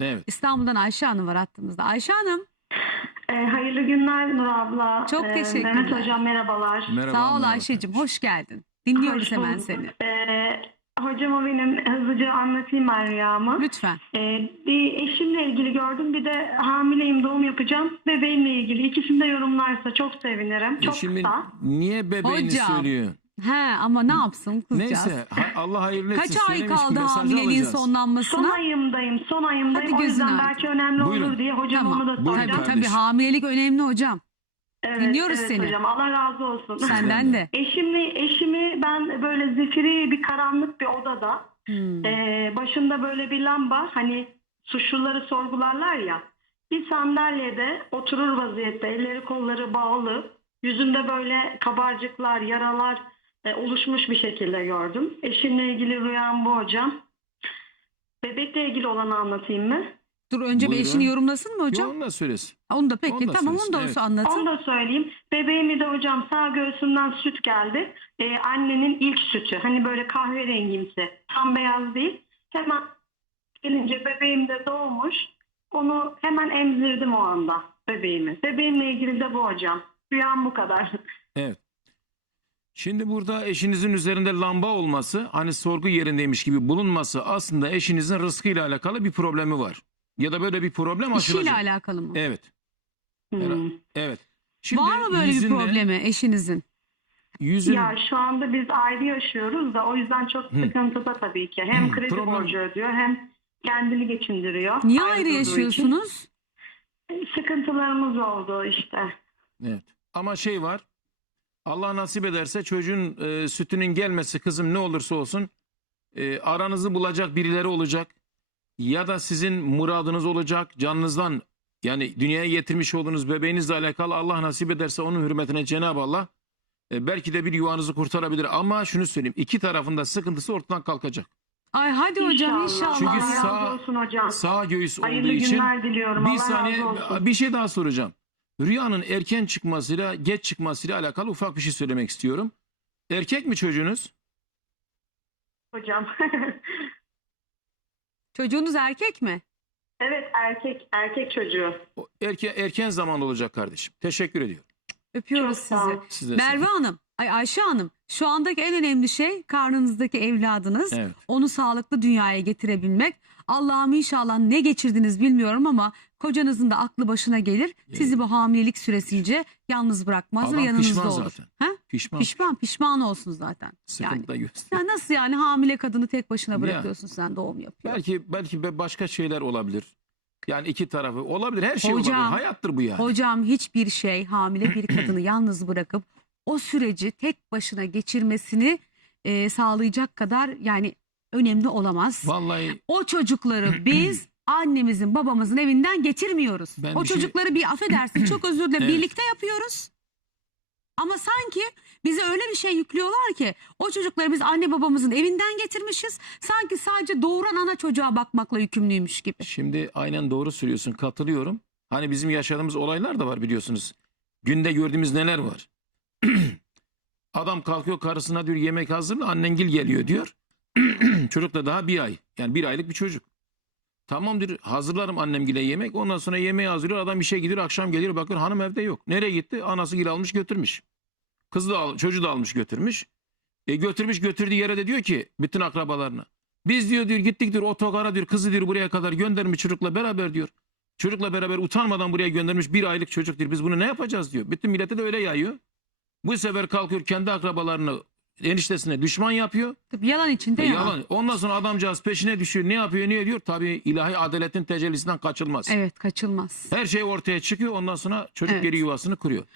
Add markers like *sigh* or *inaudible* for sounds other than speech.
Evet. İstanbul'dan Ayşe Hanım var hattımızda. Ayşe Hanım. E, hayırlı günler Nur abla. Çok teşekkürler. Mehmet abi. Hocam merhabalar. Merhaba, Sağ ol Ayşe'cim hoş geldin. Dinliyoruz hoş hemen seni. E, hocama benim hızlıca anlatayım ben rüyamı. Lütfen. E, bir eşimle ilgili gördüm bir de hamileyim doğum yapacağım. Bebeğimle ilgili ikisinde yorumlarsa çok sevinirim. Çok e, kısa. niye bebeğini Hocam. söylüyor? He ama ne yapsın kızcağız. Neyse Allah hayırlısı. Kaç ay senemiş, kaldı hamileliğin sonlanmasına? Son ayımdayım son ayımdayım. Hadi o yüzden aydın. belki önemli Buyurun. olur diye hocam tamam. onu da söyledim. Tabii tabii hamilelik *laughs* önemli hocam. Evet, Dinliyoruz evet seni. hocam Allah razı olsun. Senden, *laughs* Senden de. de. Eşimi, eşimi ben böyle zifiri bir karanlık bir odada hmm. e, başında böyle bir lamba hani suçluları sorgularlar ya. Bir sandalyede oturur vaziyette elleri kolları bağlı. Yüzünde böyle kabarcıklar, yaralar, e, oluşmuş bir şekilde gördüm. Eşimle ilgili rüyam bu hocam. Bebekle ilgili olanı anlatayım mı? Dur önce Buyurun. Bir eşini yorumlasın mı hocam? Yo, onu da söylesin. Onu da peki onu da tamam söz. onu da olsa evet. anlatın. Onu da söyleyeyim. Bebeğimi de hocam sağ göğsünden süt geldi. Ee, annenin ilk sütü. Hani böyle kahverengimsi. Tam beyaz değil. Hemen gelince bebeğim de doğmuş. Onu hemen emzirdim o anda bebeğimi. Bebeğimle ilgili de bu hocam. Rüyam bu kadar. Evet. Şimdi burada eşinizin üzerinde lamba olması hani sorgu yerindeymiş gibi bulunması aslında eşinizin rızkıyla alakalı bir problemi var. Ya da böyle bir problem İşi aşılacak. İşiyle alakalı mı? Evet. Hmm. Her evet. Şimdi var mı böyle yüzünle, bir problemi eşinizin? Yüzün... Ya şu anda biz ayrı yaşıyoruz da o yüzden çok sıkıntı da tabii ki. Hem kredi problem. borcu ödüyor hem kendini geçindiriyor. Niye ayrı, ayrı yaşıyorsunuz? Sıkıntılarımız oldu işte. Evet. Ama şey var. Allah nasip ederse çocuğun e, sütünün gelmesi kızım ne olursa olsun e, aranızı bulacak birileri olacak ya da sizin muradınız olacak canınızdan yani dünyaya getirmiş olduğunuz bebeğinizle alakalı Allah nasip ederse onun hürmetine Cenab-ı Allah e, belki de bir yuvanızı kurtarabilir ama şunu söyleyeyim iki tarafında sıkıntısı ortadan kalkacak. Ay hadi inşallah, hocam inşallah. inşallah. Çünkü sağ, olsun hocam. sağ göğüs olduğu için. Diliyorum. Bir Allah saniye olsun. bir şey daha soracağım rüyanın erken çıkmasıyla geç çıkmasıyla alakalı ufak bir şey söylemek istiyorum. Erkek mi çocuğunuz? Hocam. *laughs* çocuğunuz erkek mi? Evet erkek erkek çocuğu. Erke, erken zaman olacak kardeşim. Teşekkür ediyorum. Öpüyoruz sizi. Merve sana. Hanım, Ay Ayşe Hanım. Şu andaki en önemli şey karnınızdaki evladınız. Evet. Onu sağlıklı dünyaya getirebilmek. Allah'ım inşallah ne geçirdiniz bilmiyorum ama kocanızın da aklı başına gelir. Sizi e. bu hamilelik süresince yalnız bırakmaz Adam ve yanınızda pişman olur. Zaten. He? Pişman. pişman ]mış. pişman olsun zaten. Sıkıntı yani. Ya nasıl yani hamile kadını tek başına bırakıyorsun ya. sen doğum yapıyor. Belki belki başka şeyler olabilir. Yani iki tarafı olabilir. Her şey hocam, olabilir. Hayattır bu yani. Hocam hiçbir şey hamile bir kadını *laughs* yalnız bırakıp o süreci tek başına geçirmesini e, sağlayacak kadar yani önemli olamaz. Vallahi o çocukları biz annemizin babamızın evinden getirmiyoruz. Ben o bir çocukları şey... bir affedersin çok özür dilerim evet. birlikte yapıyoruz. Ama sanki bize öyle bir şey yüklüyorlar ki o çocukları biz anne babamızın evinden getirmişiz. Sanki sadece doğuran ana çocuğa bakmakla yükümlüymüş gibi. Şimdi aynen doğru söylüyorsun katılıyorum. Hani bizim yaşadığımız olaylar da var biliyorsunuz. Günde gördüğümüz neler var adam kalkıyor karısına diyor yemek hazır mı? annengil geliyor diyor. çocuk da daha bir ay yani bir aylık bir çocuk. Tamamdır hazırlarım annem gile yemek ondan sonra yemeği hazırlıyor adam işe gidiyor akşam gelir bakıyor hanım evde yok. Nereye gitti? Anası gil almış götürmüş. Kızı da al, çocuğu da almış götürmüş. E götürmüş götürdüğü yere de diyor ki bütün akrabalarına. Biz diyor diyor gittik diyor otogara diyor kızı diyor buraya kadar göndermiş çocukla beraber diyor. Çocukla beraber utanmadan buraya göndermiş bir aylık çocuk diyor. Biz bunu ne yapacağız diyor. Bütün millete de öyle yayıyor. Bu sefer kalkıyor kendi akrabalarını eniştesine düşman yapıyor. Tabii yalan içinde e, yalan. yalan. Ondan sonra adamcağız peşine düşüyor. Ne yapıyor ne ediyor? Tabii ilahi adaletin tecellisinden kaçılmaz. Evet kaçılmaz. Her şey ortaya çıkıyor. Ondan sonra çocuk evet. geri yuvasını kuruyor.